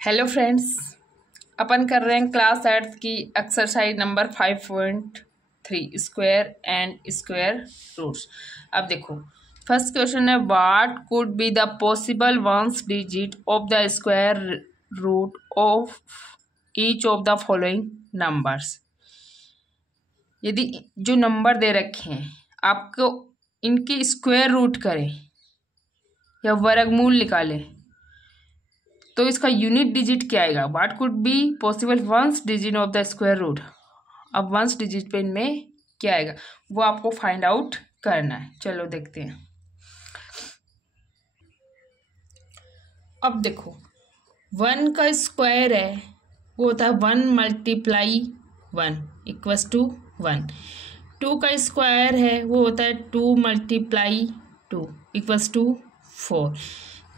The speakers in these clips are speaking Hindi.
हेलो फ्रेंड्स, अपन कर रहे हैं क्लास 8 की exercise number 5.3 square and square roots. अब देखो, फर्स्ट क्वेश्चन है what could be the possible ones digit of the square root of each of the following numbers. यदि जो नंबर दे रखे हैं आपको इनकी स्क्वायर रूट करें या वर्गमूल निकालें तो इसका यूनिट डिजिट क्या आएगा। What could be possible ones digit of the square root. अब वंस डिजिट पे इनमें क्या आएगा वो आपको फाइंड आउट करना है। चलो देखते हैं। अब देखो, 1 का स्क्वायर है वो होता है 1 मल्टीप्लाई 1 इक्वस टू 1। 2 का स्क्वायर है वो होता है 2 मल्टीप्लाई 2 इक्वस टू 4।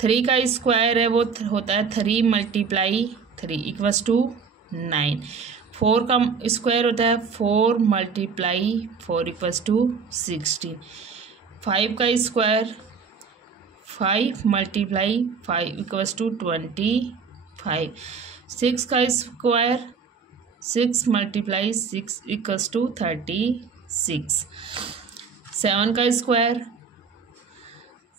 3 का स्क्वायर है वो होता है 3 मल्टीप्लाई 3 इक्वस टू 9। 4 का स्क्वायर होता है 4 मल्टीप्लाई 4 इक्वस टू 16। 5 का स्क्वायर 5 मल्टीप्लाई 5 इक्वस टू 25। 6 का स्क्वायर 6 मल्टीप्लाई 6 इक्वस टू 36। 7 का स्क्वायर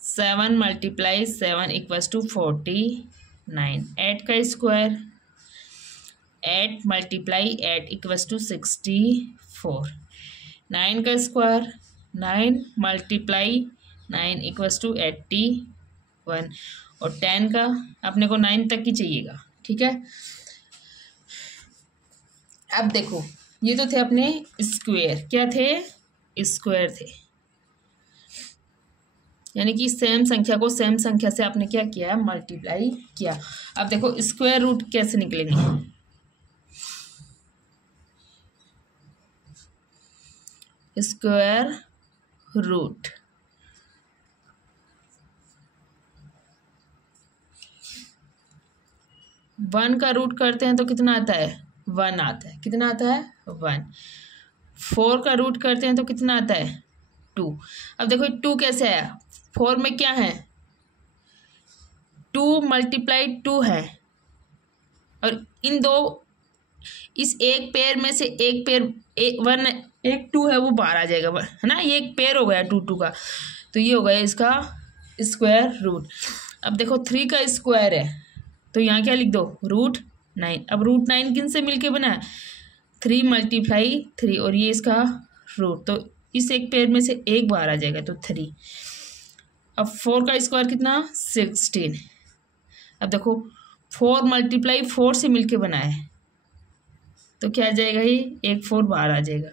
7 मल्टीप्लाई 7 इक्वस टू 49। 8 का स्क्वायर 8 मल्टीप्लाई 8 इक्वस टू 64। 9 का स्क्वायर 9 मल्टीप्लाई 9 इक्वस टू 81। और 10 का अपने को 9 तक ही चाहिएगा, ठीक है। अब देखो, ये तो थे अपने स्क्वायर, क्या थे, स्क्वायर थे, यानी कि सेम संख्या को सेम संख्या से आपने क्या किया, मल्टीप्लाई किया। अब देखो स्क्वायर रूट कैसे निकलेंगे। स्क्वायर रूट वन का रूट करते हैं तो कितना आता है, 1 आता है। कितना आता है, 1। 4 का रूट करते हैं तो कितना आता है, 2। अब देखो 2 कैसे आया, 4 में क्या है, 2 मल्टीप्लाई 2 है, और इन दो इस एक पेयर में से एक पेयर एक 2 है वो बाहर आ जाएगा, है ना। ये एक पेयर हो गया 2 का, तो ये हो गया इसका स्क्वायर रूट। अब देखो 3 का स्क्वायर है तो यहाँ क्या लिख दो, √9। अब √9 किन से मिलके बना है, 3 मल्टीप्लाई 3, और ये इसका रूट, तो इस एक पेयर में से एक बाहर आ जाएगा तो 3। अब 4 का स्क्वायर कितना, 16। अब देखो 4 मल्टीप्लाई 4 से मिलके बना है तो क्या आ जाएगा, ये एक 4 बाहर आ जाएगा।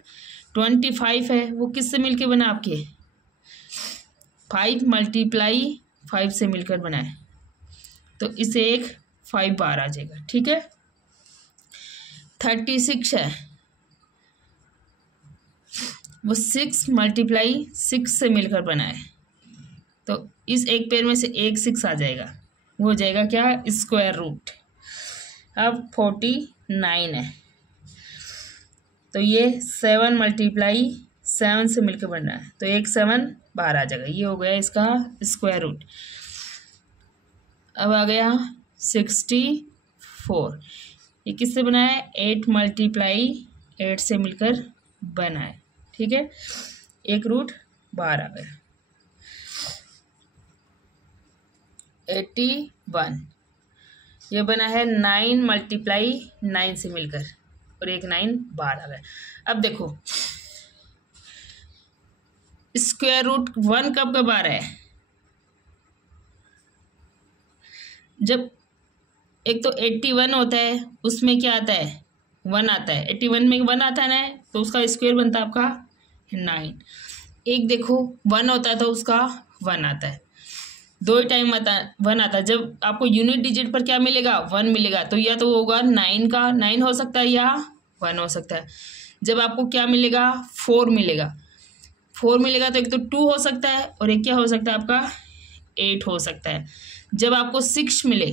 25 है वो किससे मिलके बना, आपके 5 मल्टीप्लाई 5 से मिलकर बना है तो इसे एक 5 बाहर आ जाएगा, ठीक है। 36 है वो 6 मल्टीप्लाई 6 से मिलकर बना है तो इस एक पेयर में से एक 6 आ जाएगा, वो हो जाएगा क्या, स्क्वायर रूट। अब 49 है तो ये 7 मल्टीप्लाई 7 से मिलकर बना है तो एक 7 बाहर आ जाएगा, ये हो गया इसका स्क्वायर रूट। अब आ गया 64, ये किससे बना है, 8 मल्टीप्लाई 8 से मिलकर बना है, ठीक है। एक रूट बाहर आ गया। 81, ये बना है 9 मल्टीप्लाई 9 से मिलकर, और एक 9 बाहर आ गया। अब देखो स्क्वायर रूट 1 कब कब आ रहा है, जब एक तो 81 होता है उसमें क्या आता है, 1 आता है। 81 में 1 आता है ना, तो उसका स्क्वायर बनता है आपका 9। एक देखो 1 होता है तो उसका 1 आता है, दो ही टाइम आता 1 आता है। जब आपको यूनिट डिजिट पर क्या मिलेगा, 1 मिलेगा, तो या तो होगा 9 का 9 हो सकता है या 1 हो सकता है। जब आपको क्या मिलेगा, 4 मिलेगा, 4 मिलेगा तो एक तो 2 हो सकता है और एक क्या हो सकता है आपका 8 हो सकता है। जब आपको 6 मिले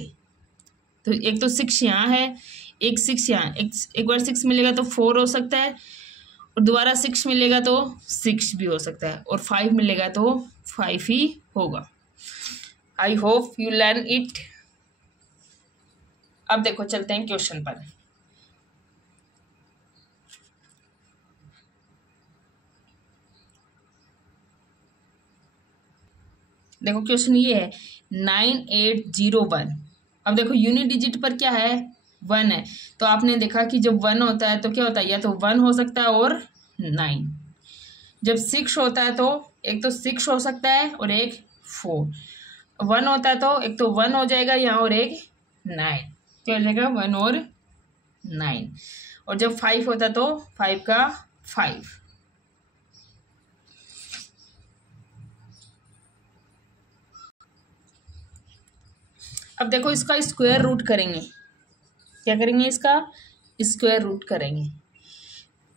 तो एक तो 6 यहाँ है, एक 6 यहाँ, एक बार 6 मिलेगा तो 4 हो सकता है, और दोबारा 6 मिलेगा तो 6 भी हो सकता है, और 5 मिलेगा तो 5 ही होगा। I hope you learn it. अब देखो चलते हैं क्वेश्चन पर। देखो क्वेश्चन ये है 9801। अब देखो यूनिट डिजिट पर क्या है, 1 है। तो आपने देखा कि जब 1 होता है तो क्या होता है, या तो 1 हो सकता है और 9। जब 6 होता है तो एक तो 6 हो सकता है और एक 4। 1 होता है तो एक तो 1 हो जाएगा यहाँ और एक 9। क्या हो जाएगा, 1 और 9। और जब 5 होता है तो 5 का 5। अब देखो इसका स्क्वायर रूट करेंगे। क्या करेंगे, इसका स्क्वायर रूट करेंगे।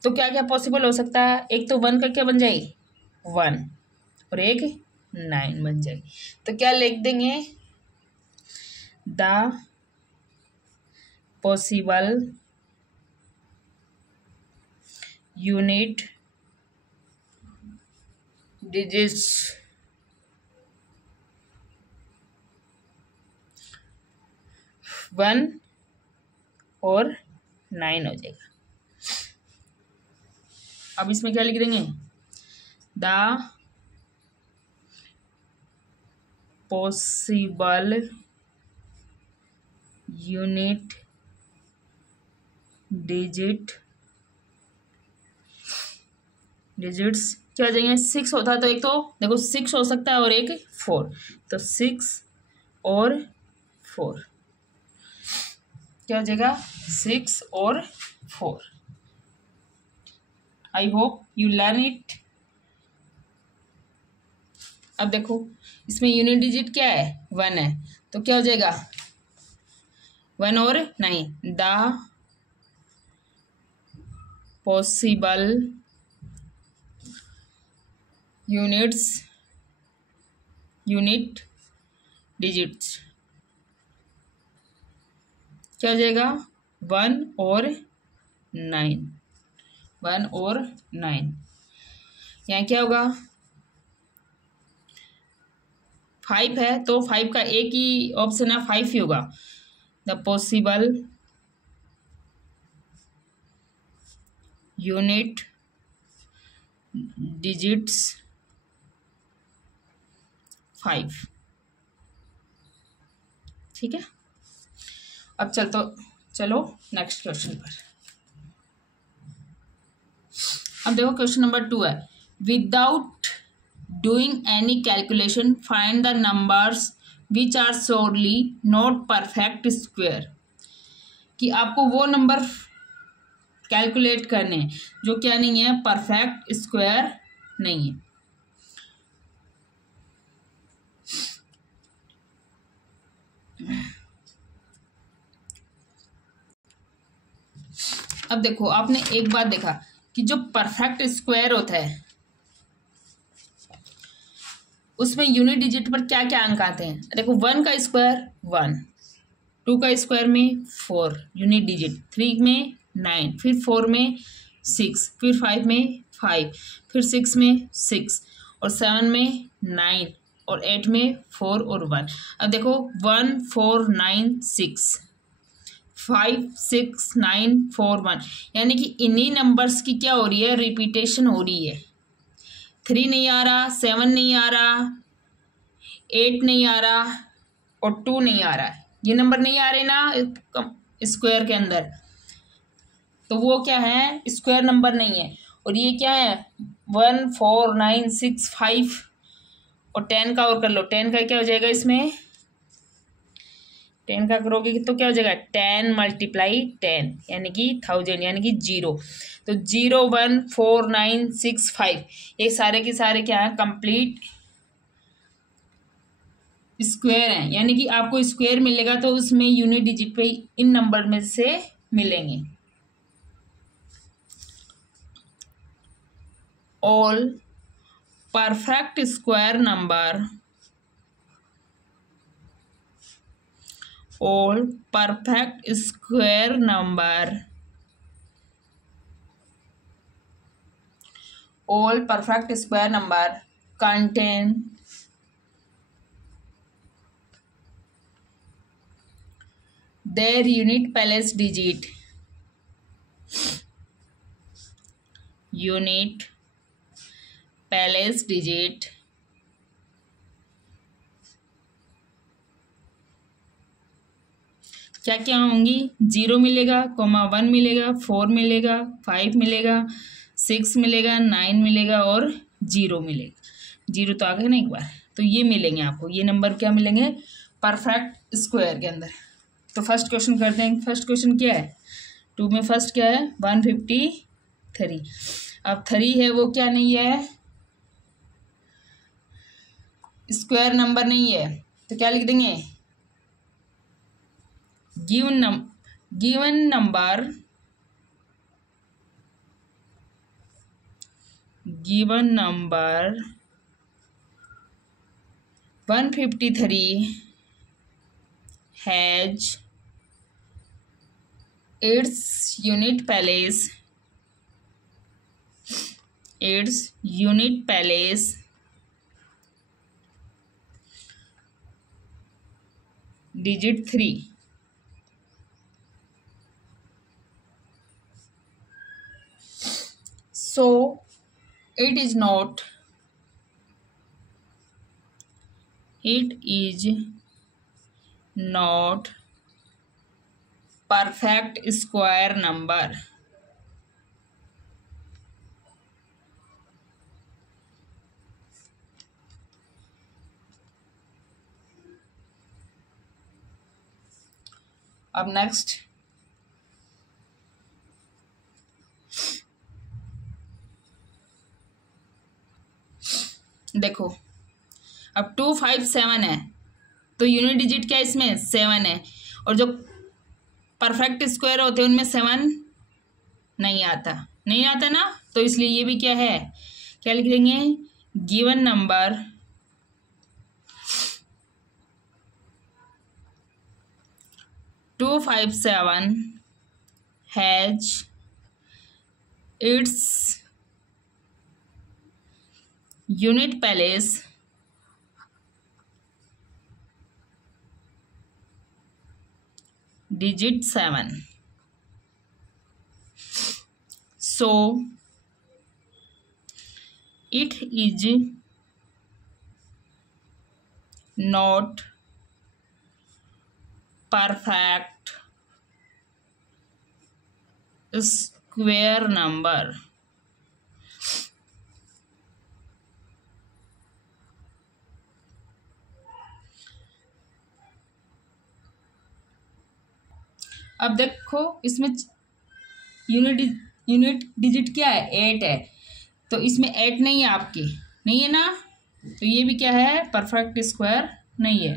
तो क्या क्या पॉसिबल हो सकता है, एक तो 1 का क्या बन जाएगी, 1 और एक 9 बन जाएगी। तो क्या लिख देंगे, the possible unit digits one और 9 हो जाएगा। अब इसमें क्या लिख देंगे, द पॉसिबल यूनिट डिजिट्स क्या हो जाएंगे, 6 होता है तो एक तो देखो 6 हो सकता है और एक 4। तो 6 और 4 क्या हो जाएगा, 6 और 4। I hope you learn it. अब देखो इसमें यूनिट डिजिट क्या है, 1 है। तो क्या हो जाएगा, 1 और 9, द पॉसिबल यूनिट डिजिट्स क्या हो जाएगा, 1 और 9। 1 और 9 यहाँ क्या होगा, 5 है तो 5 का एक ही ऑप्शन है, 5 ही होगा। The possible unit digits 5। ठीक है। अब चलो नेक्स्ट क्वेश्चन पर। अब देखो क्वेश्चन नंबर 2 है, without doing any calculation find the numbers which are surely not perfect square. कि आपको वो नंबर कैलकुलेट करने हैं जो क्या नहीं है, परफेक्ट स्क्वायर नहीं है। अब देखो आपने एक बात देखा कि जो परफेक्ट स्क्वायर होता है उसमें यूनिट डिजिट पर क्या क्या अंक आते हैं। देखो 1 का स्क्वायर 1, 2 का स्क्वायर में 4 यूनिट डिजिट, 3 में 9, फिर 4 में 6, फिर 5 में 5, फिर 6 में 6 और 7 में 9 और 8 में 4 और 1। अब देखो 1 4 9 6 5 6 9 4 1, यानी कि इन्हीं नंबर्स की क्या हो रही है, रिपीटेशन हो रही है। 3 नहीं आ रहा, 7 नहीं आ रहा, 8 नहीं आ रहा और 2 नहीं आ रहा है। ये नंबर नहीं आ रहे ना स्क्वायर के अंदर, तो वो क्या है, स्क्वायर नंबर नहीं है। और ये क्या है, 1 4 9 6 5 और 10 का और कर लो, 10 का क्या हो जाएगा, इसमें 10 का करोगे तो क्या हो जाएगा, 10 × 10 यानी कि 1000 यानी कि 0। तो 0 1 4 9 6 5 ये सारे के सारे क्या है, कंप्लीट स्क्वायर हैं। यानी कि आपको स्क्वायर मिलेगा तो उसमें यूनिट डिजिट पे इन नंबर में से मिलेंगे। All perfect square number, all perfect square number, all perfect square number contain their unit palace digit. Unit palace digit क्या क्या होंगी? 0 मिलेगा, 1 मिलेगा, 4 मिलेगा, 5 मिलेगा, 6 मिलेगा, 9 मिलेगा और 0 मिलेगा। 0 तो आ गया ना एक बार, तो ये मिलेंगे आपको, ये नंबर क्या मिलेंगे परफेक्ट स्क्वायर के अंदर। तो फर्स्ट क्वेश्चन करते हैं। फर्स्ट क्वेश्चन क्या है? 2 में फर्स्ट क्या है? 153। अब 3 है वो क्या नहीं है? स्क्वायर नंबर नहीं है, तो क्या लिख देंगे? given number 153 has its unit palace digit 3. So it is not perfect square number. अब नेक्स्ट देखो, अब 257 है तो यूनिट डिजिट क्या है इसमें? 7 है, और जो परफेक्ट स्क्वायर होते हैं उनमें 7 नहीं आता ना, तो इसलिए ये भी क्या है? क्या लिख देंगे? Given number 257 has its unit palace digit 7. So it is not perfect square number. अब देखो इसमें यूनिट डिजिट क्या है? 8 है, तो इसमें 8 नहीं है, आपके नहीं है ना, तो ये भी क्या है? परफेक्ट स्क्वायर नहीं है।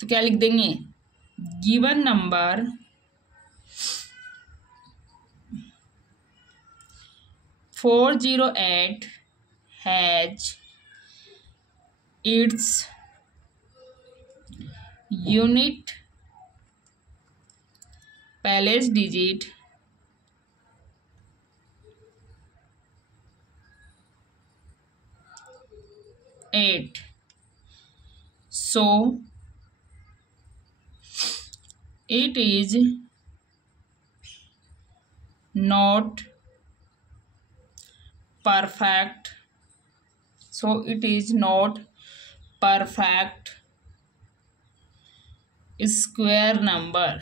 तो क्या लिख देंगे? Given number 408 has its unit palace digit 8. So it is not perfect. Square number.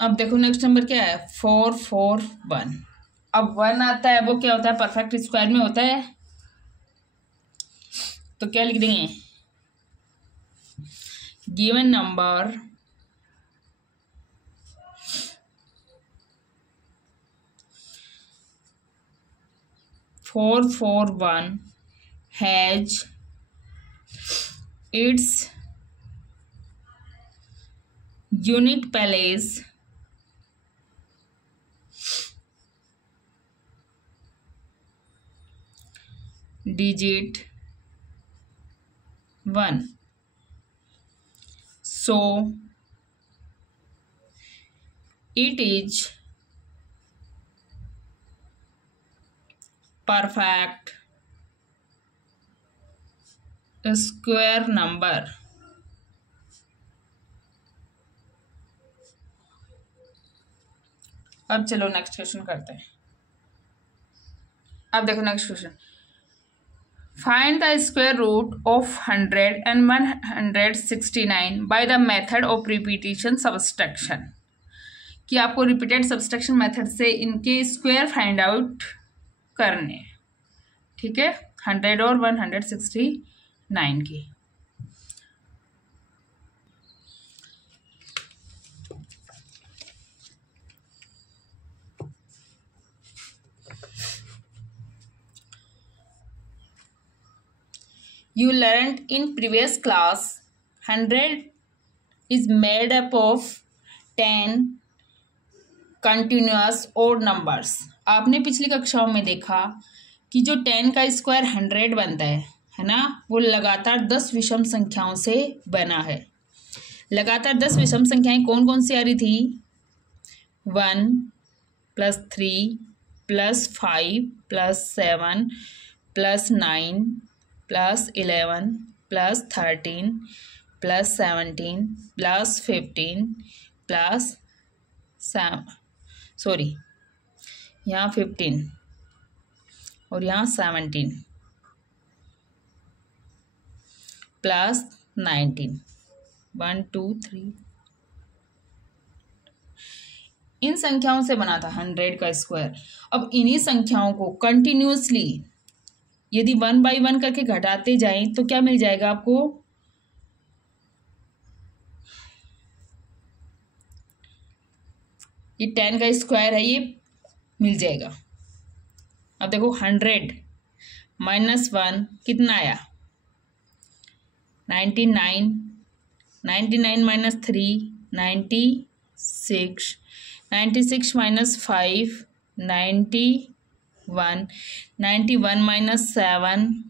अब देखो नेक्स्ट नंबर क्या है? 441। अब 1 आता है, वो क्या होता है? परफेक्ट स्क्वायर में होता है, तो क्या लिख देंगे? Given number 441 has its unit palace digit 1. So it is perfect square number. अब चलो नेक्स्ट क्वेश्चन करते हैं। अब देखो next question, find the square root of 100 and 169 by the method of repetition subtraction. कि आपको रिपीटेड सब्सट्रैक्शन मेथड से इनके स्क्वायर फाइंड आउट करने, ठीक है, 100 और 169 की। You learned in previous class 100 is made up of 10 continuous odd numbers। आपने पिछली कक्षाओं में देखा कि जो 10 का स्क्वायर 100 बनता है ना, वो लगातार 10 विषम संख्याओं से बना है। लगातार 10 विषम संख्याएं कौन कौन सी आ रही थी? 1 + 3 + 5 + 7 + 9 + 11 + 13 + 17 + 15 + यहाँ 15 और यहाँ 17 + 19, 1 2 3। इन संख्याओं से बना था 100 का स्क्वायर। अब इन्हीं संख्याओं को कंटिन्यूसली यदि 1 by 1 करके घटाते जाएं तो क्या मिल जाएगा आपको? ये 10 का स्क्वायर है, ये मिल जाएगा। अब देखो 100 - 1 कितना आया? 99, 99 - 3 96, 96 - 5 91, 91 - 7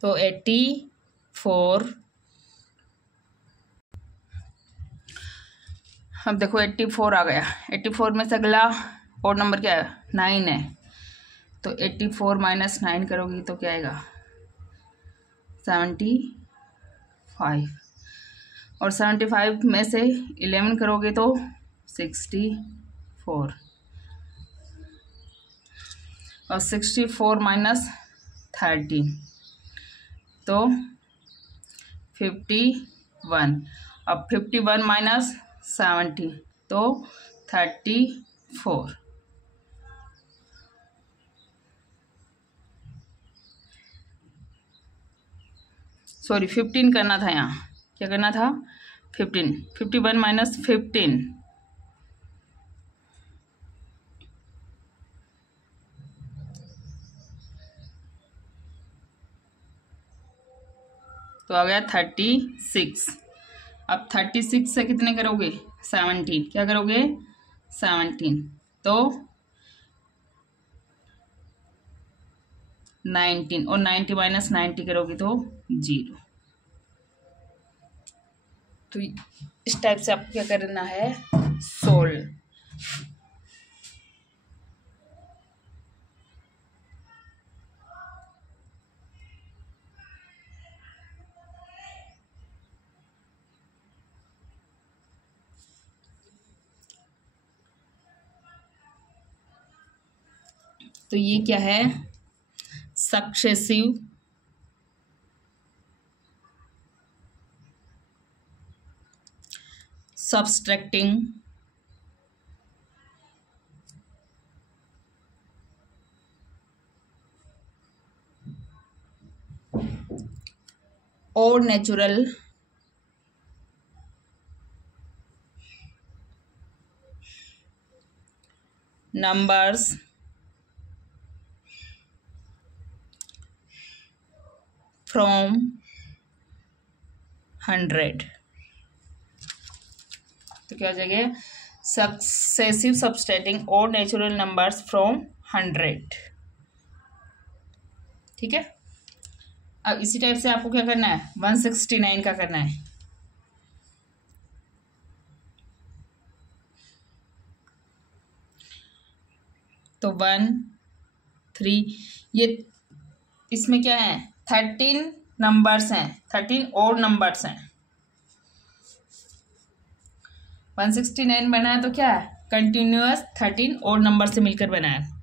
तो 84। अब देखो 84 आ गया। 84 में से अगला और नंबर क्या है? 9 है। तो 84 - 9 करोगी तो क्या आएगा? 75। और 75 में से 11 करोगे तो 64। और 64 - 13 तो 51। अब 51 - 70 तो 34। सॉरी 15 करना था, यहाँ क्या करना था? 15। 51 - 15 तो आ गया 36। अब 36 से कितने करोगे? 17। क्या करोगे? 17 तो 19। और 90 - 90 करोगे तो 0। तो इस टाइप से आपको क्या करना है? सोल्व। तो ये क्या है? सक्सेसिव सब्सट्रैक्टिंग और नेचुरल नंबर्स फ्रॉम 100। तो क्या हो जाएगा? सक्सेसिव सब्सट्रैक्टिंग और नेचुरल नंबर्स फ्रॉम 100। ठीक है। अब इसी टाइप से आपको क्या करना है? 169 का करना है। तो 1 3, ये इसमें क्या है 13 नंबर्स हैं, 13 और नंबर्स हैं। 169 बना है तो क्या है कंटिन्यूअस 13 और नंबर से मिलकर बना है।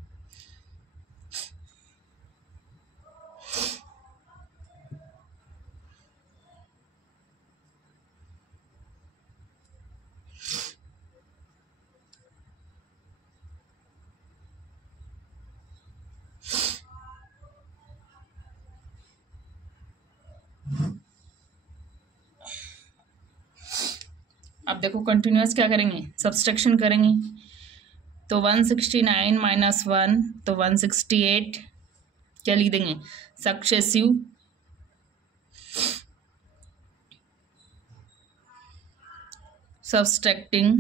अब देखो कंटिन्यूअस क्या करेंगे, सब्सट्रैक्शन करेंगे। तो 169 माइनस 1 तो 168, क्या लिख देंगे successive. Subtracting,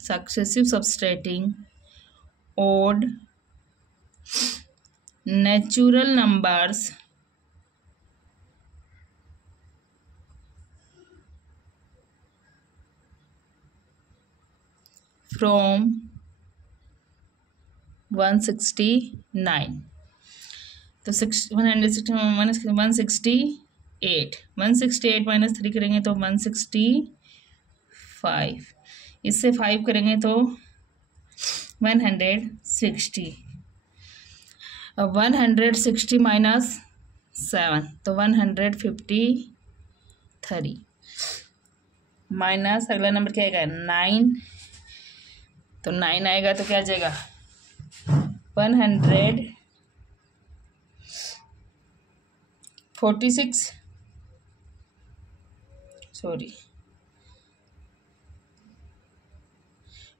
successive subtracting odd natural numbers from 169, तो 168 माइनस 3 करेंगे तो 165, इससे 5 करेंगे तो 160, 160 माइनस 7 तो 153, माइनस अगला नंबर क्या आएगा 9, तो 9 आएगा तो क्या आ जाएगा 146, सॉरी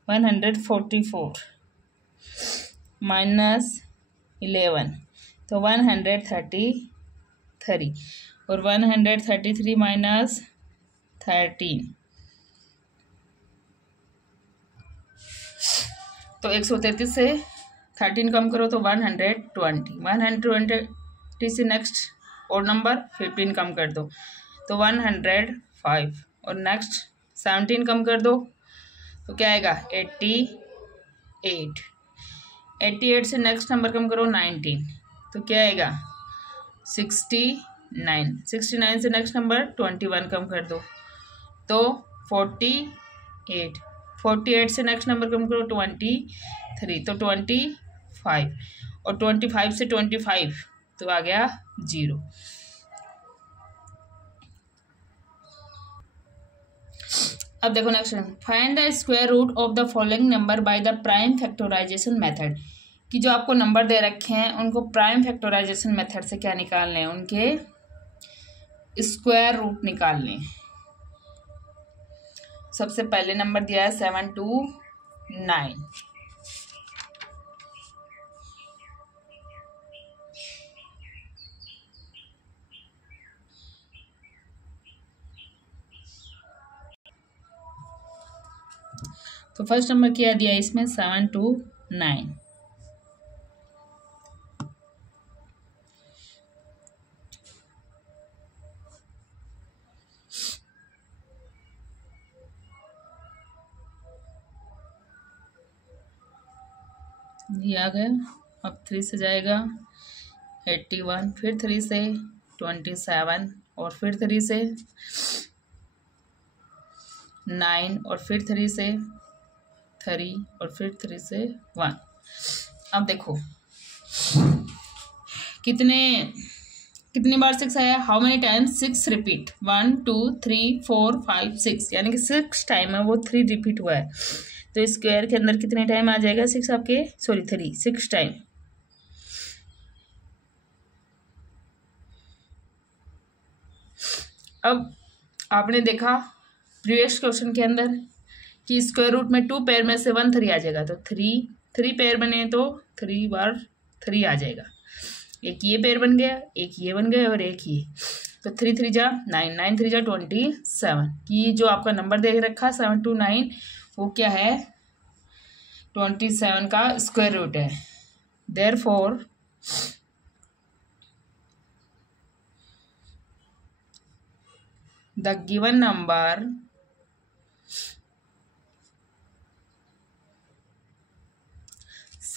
144 माइनस 11 तो 133, और 133 माइनस 13 तो 133 से 13 कम करो तो 120 से नेक्स्ट और नंबर 15 कम कर दो तो 105, और नेक्स्ट 17 कम कर दो तो क्या आएगा 88 से नेक्स्ट नंबर कम करो 19 तो क्या आएगा 69 से नेक्स्ट नंबर 21 कम कर दो तो 48 से नेक्स्ट नंबर कम करो 23 तो 25, और 25 से 25 तो आ गया 0। अब देखो next, find the square root of the following number by the prime factorisation method, कि जो आपको नंबर दे रखे हैं उनको प्राइम फैक्टराइजेशन मेथड से क्या निकालने हैं, उनके स्क्वायर रूट निकालने हैं। सबसे पहले नंबर दिया है 729, तो फर्स्ट नंबर क्या दिया है इसमें 729, ये आ गया। अब 3 से जाएगा 81, फिर 3 से 27, और फिर 3 से 9, और फिर 3 से 3, और फिर 3 से 1। अब देखो कितनी बार 6 आया, हाउ मेनी टाइम्स 6 रिपीट, 1 2 3 4 5 6, यानी कि 6 टाइम है वो 3 रिपीट हुआ है। तो स्क्वायर के अंदर कितने टाइम आ जाएगा 6 आपके, सॉरी 3, 6 टाइम। अब आपने देखा प्रीवियस क्वेश्चन के अंदर कि स्क्वायर रूट में 2 पेयर में से 1 3 आ जाएगा, तो 3 पेयर बने तो 3 बार 3 आ जाएगा। एक ये पेयर बन गया, एक ये बन गया, और एक ये, तो 3 3 जा 9, 9 3 जा 27। कि जो आपका नंबर दे रखा 729 वो क्या है 27 का स्क्वायर रूट है। Therefore the given number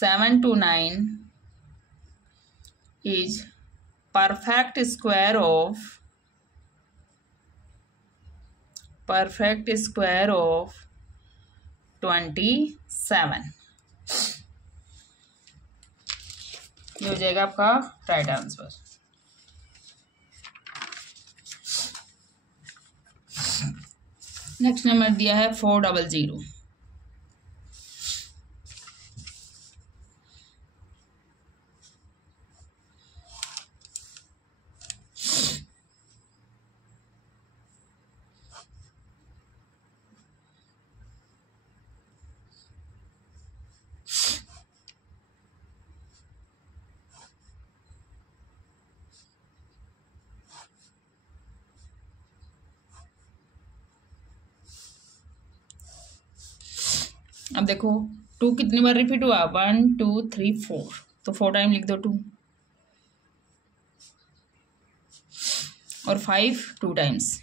7 to 9 is perfect square of 27। ये हो जाएगा आपका राइट आंसर। नेक्स्ट नंबर दिया है 400। अब देखो 2 कितनी बार रिपीट हुआ, 1 2 3 4, तो 4 टाइम लिख दो 2, और 5 2 टाइम्स।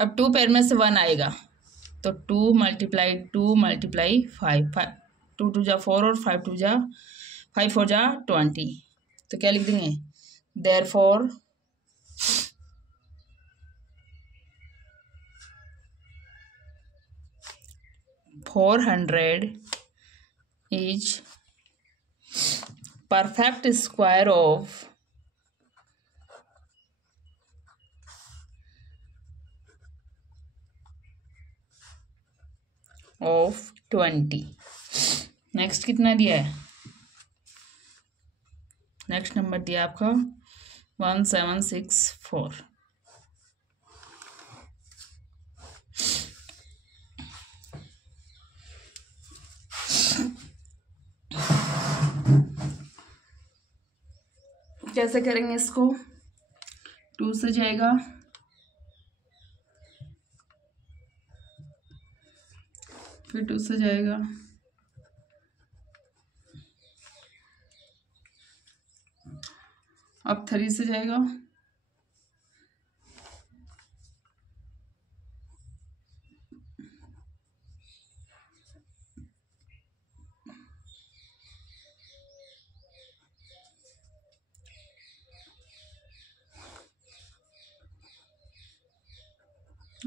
अब 2 पेयर में से 1 आएगा, तो 2 मल्टीप्लाई 2 मल्टीप्लाई 5, 2 2 जा 4 और 5 2 जा 5 4 जा 20, तो क्या लिख देंगे, therefore 400 is perfect square of 20। Next कितना दिया है, नेक्स्ट नंबर दिया आपका 1764। कैसे करेंगे इसको, 2 से जाएगा, फिर 2 से जाएगा, अब 3 से जाएगा,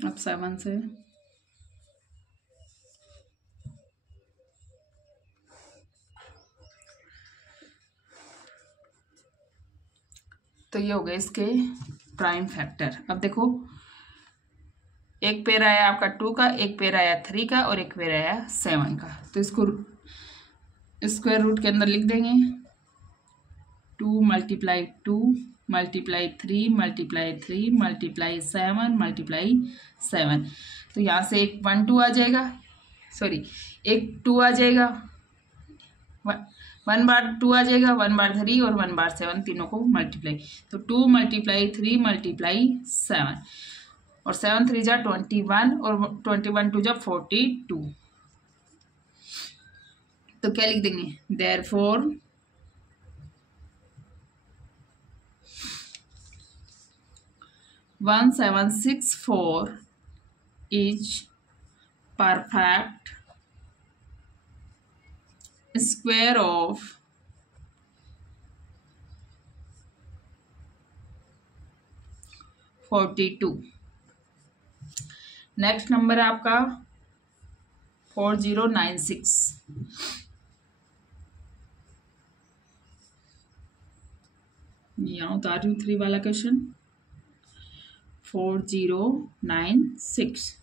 अब 7 से, तो ये हो गए इसके प्राइम फैक्टर। अब देखो एक पेयर आया आपका 2 का, एक पेयर आया 3 का, और एक पेयर आया 7 का, तो इसको स्क्वायर रूट के अंदर लिख देंगे, 2 multiply 2 multiply 3 multiply 3 multiply 7 multiply 7, तो यहाँ से एक 1 2 आ जाएगा, सॉरी एक 2 आ जाएगा, 1 बार 2 आ जाएगा, 1 बार 3 और 1 बार 7, तीनों को मल्टीप्लाई, तो 2 मल्टीप्लाई 3 मल्टीप्लाई 7, और 7 3 जा 21, और 21 2 जा 42, तो क्या लिख देंगे, therefore 1764 is perfect square of 42। Next number है आपका 4096। यहाँ उतार रही हूँ 3 वाला क्वेश्चन, 4096।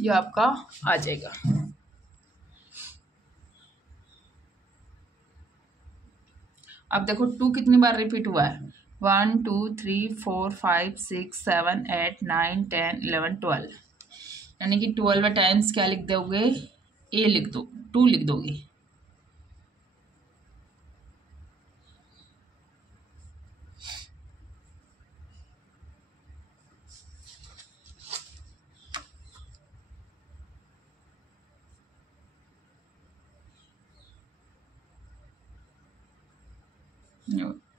ये आपका आ जाएगा। अब देखो 2 कितनी बार रिपीट हुआ है, 1 2 3 4 5 6 7 8 9 10 11 12, यानी कि 12 टाइम्स क्या लिख दोगे, ए लिख दो, 2 लिख दोगे।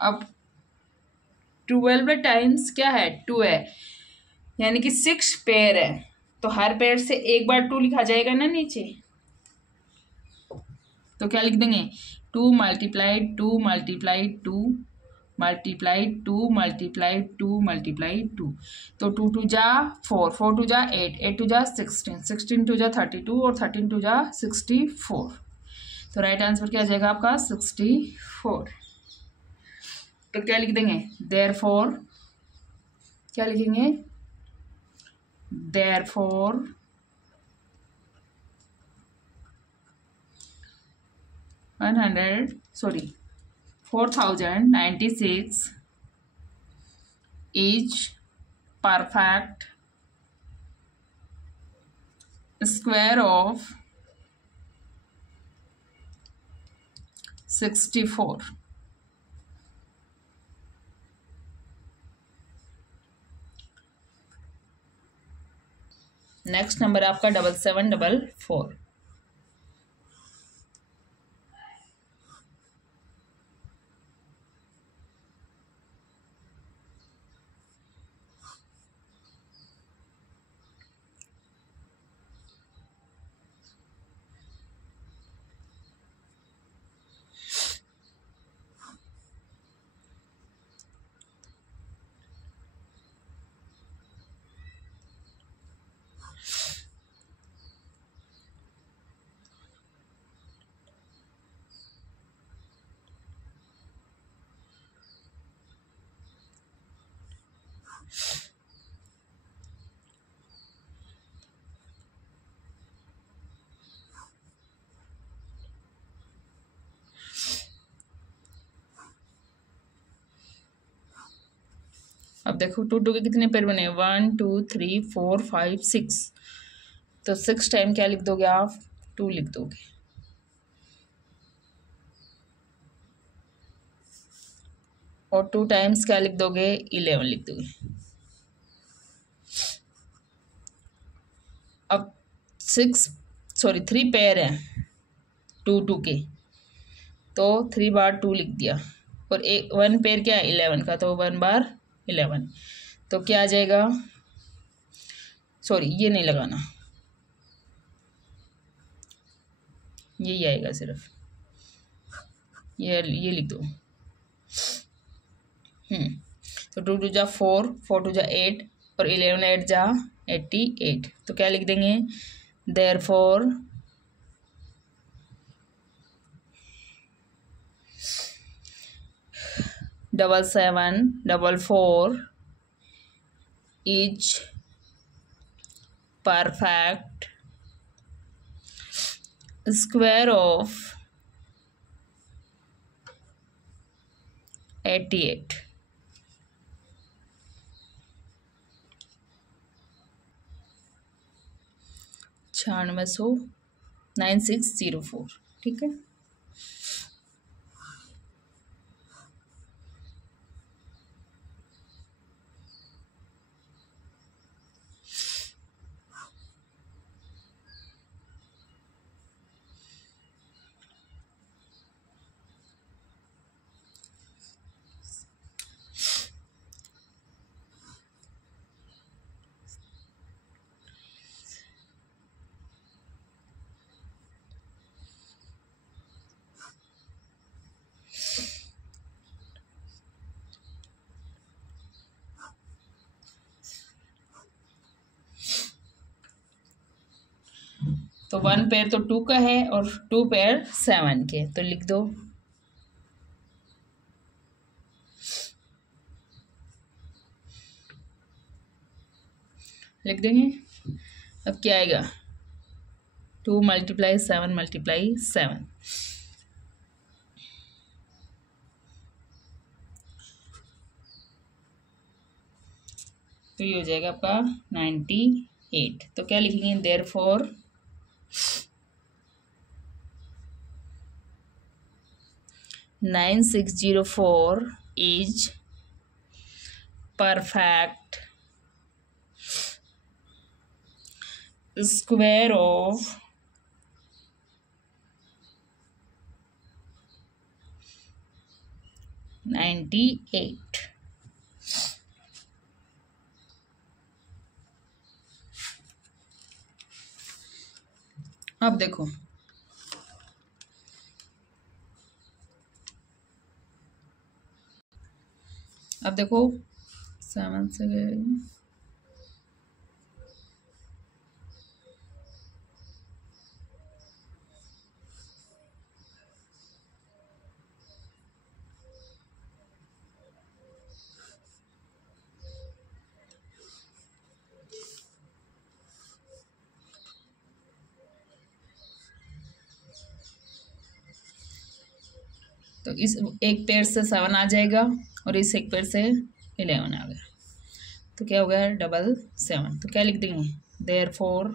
अब 12 टाइम्स क्या है, 2 है, यानी कि 6 पेयर है, तो हर पेयर से एक बार 2 लिखा जाएगा ना नीचे। तो क्या लिख देंगे, 2 multiplied 2 multiplied 2 multiplied 2 multiplied 2 multiplied 2। तो 2 2 जा 4, 4 2 जा 8, 8 2 जा 16, 16 2 जा 32 और 13 2 जा 64। तो राइट आंसर क्या आ जाएगा आपका 64। तो क्या लिख देंगे, देयरफॉर, क्या लिखेंगे, therefore 4096 is perfect square of 64। Next number आपका 7744। अब देखो 2 2 के कितने पेयर बने, 1 2 3 4 5 6। तो 6 टाइम क्या लिख दोगे आप, 2 लिख दोगे। और 2 टाइम्स क्या लिख दोगे, 11 लिख दोगे। अब 3 पेयर हैं 2 2 के, तो 3 बार 2 लिख दिया, और 1 पेयर क्या है 11 का, तो 1 बार 11। तो क्या आ जाएगा, सॉरी ये नहीं लगाना, यही आएगा सिर्फ, ये लिख दो। तो 2 2 जा 4, 4 2 जा 8 और 11 8 जा 88। तो क्या लिख देंगे, therefore 7744 is perfect square of 88। 9604, ठीक है। तो 1 पेयर तो 2 का है और 2 पेयर 7 के, तो लिख दो। लिख देंगे। अब क्या आएगा, 2 multiply 7 multiply 7, तो ये हो जाएगा आपका 98। तो क्या लिखेंगे, therefore 9604 is perfect square of 98। अब देखो, अब देखो 7 से तो इस एक पेयर से 7 आ जाएगा और इस एक पेयर से 11 आ गया, तो क्या हो गया 777। तो क्या लिख देंगे, therefore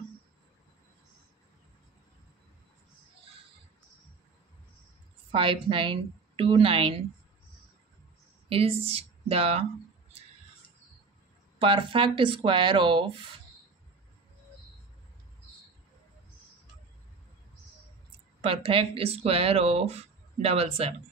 5929 is the perfect square of perfect square of 77।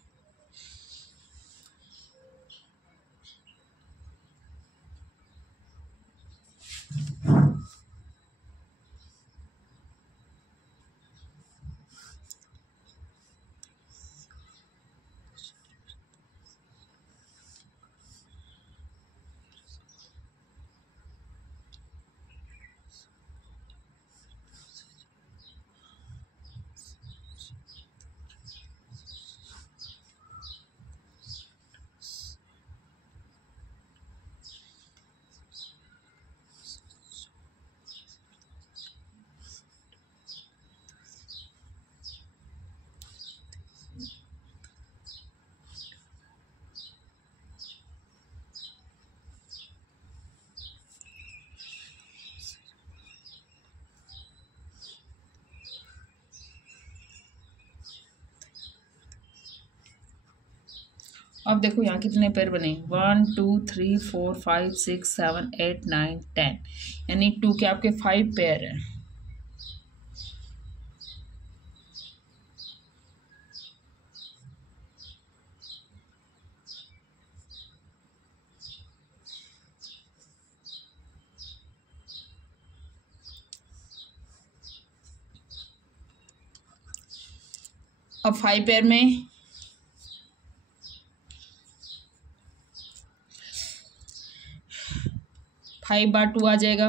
अब देखो यहाँ कितने पेयर बने, 1 2 3 4 5 6 7 8 9 10, यानी 2 के आपके 5 पेयर हैं। अब 5 पेयर में 5 बार 2 आ जाएगा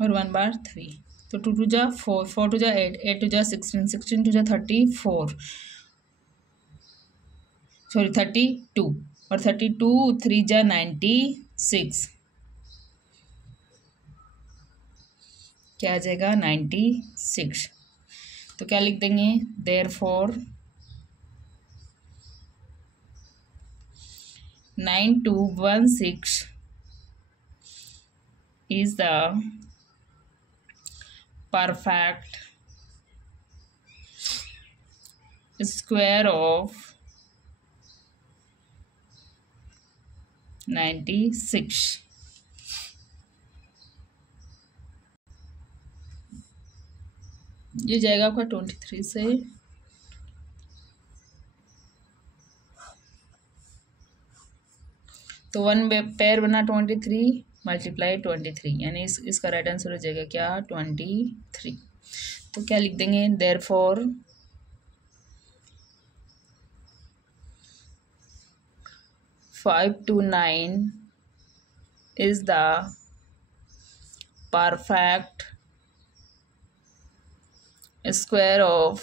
और 1 बार 3, तो 2 2 जा 4, 4 2 जा 8, 8 2 जा 16, 16 2 जा 34, सॉरी 32, और 32 3 जा 96, क्या आ जाएगा 96। तो क्या लिख देंगे, therefore 9216 is the perfect square of 96। ये जाएगा आपका 23 से, तो 1 पेयर बना 23 मल्टीप्लाई 23, यानी इसका राइट आंसर हो जाएगा क्या 23। तो क्या लिख देंगे, therefore 529 is the perfect square of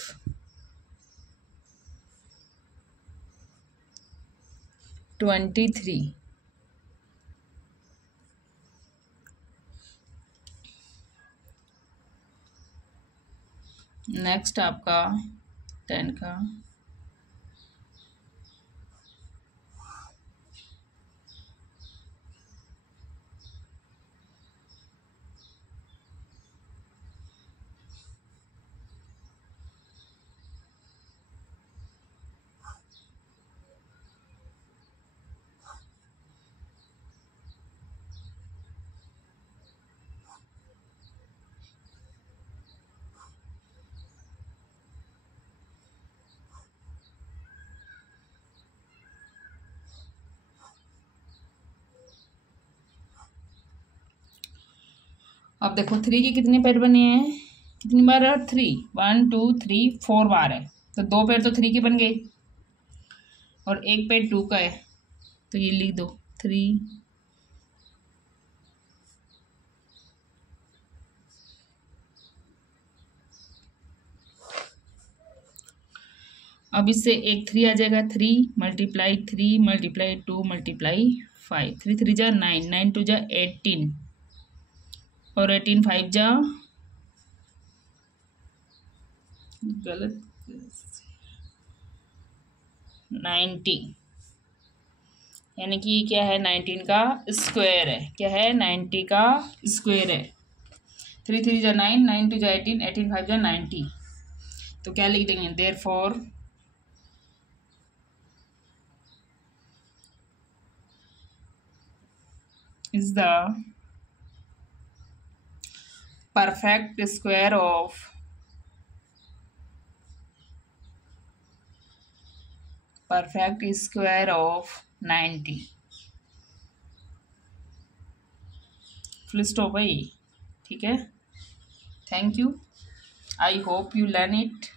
23। Next आपका 10 का अब देखो 3 के कितने पेड़ बने हैं, कितनी बार है 3, 1 2 3 4 बार है, तो 2 पेड़ तो 3 के बन गए और एक पेड़ 2 का है, तो ये लिख दो 3। अब इससे एक 3 आ जाएगा, 3 मल्टीप्लाई 3 मल्टीप्लाई 2 मल्टीप्लाई 5, 3 3 जा 9, 9 2 जा 18 और 18 5 जा गलत 90, यानी कि क्या है 19 का स्क्वायर है, क्या है 90 का स्क्वायर है। 3 3 जा 9, 9 2 जा 18, 18 5 जा 90, तो क्या लिख देंगे, therefore is the perfect square of perfect square of 90। Full stop है ये, ठीक है। Thank you, I hope you learn it.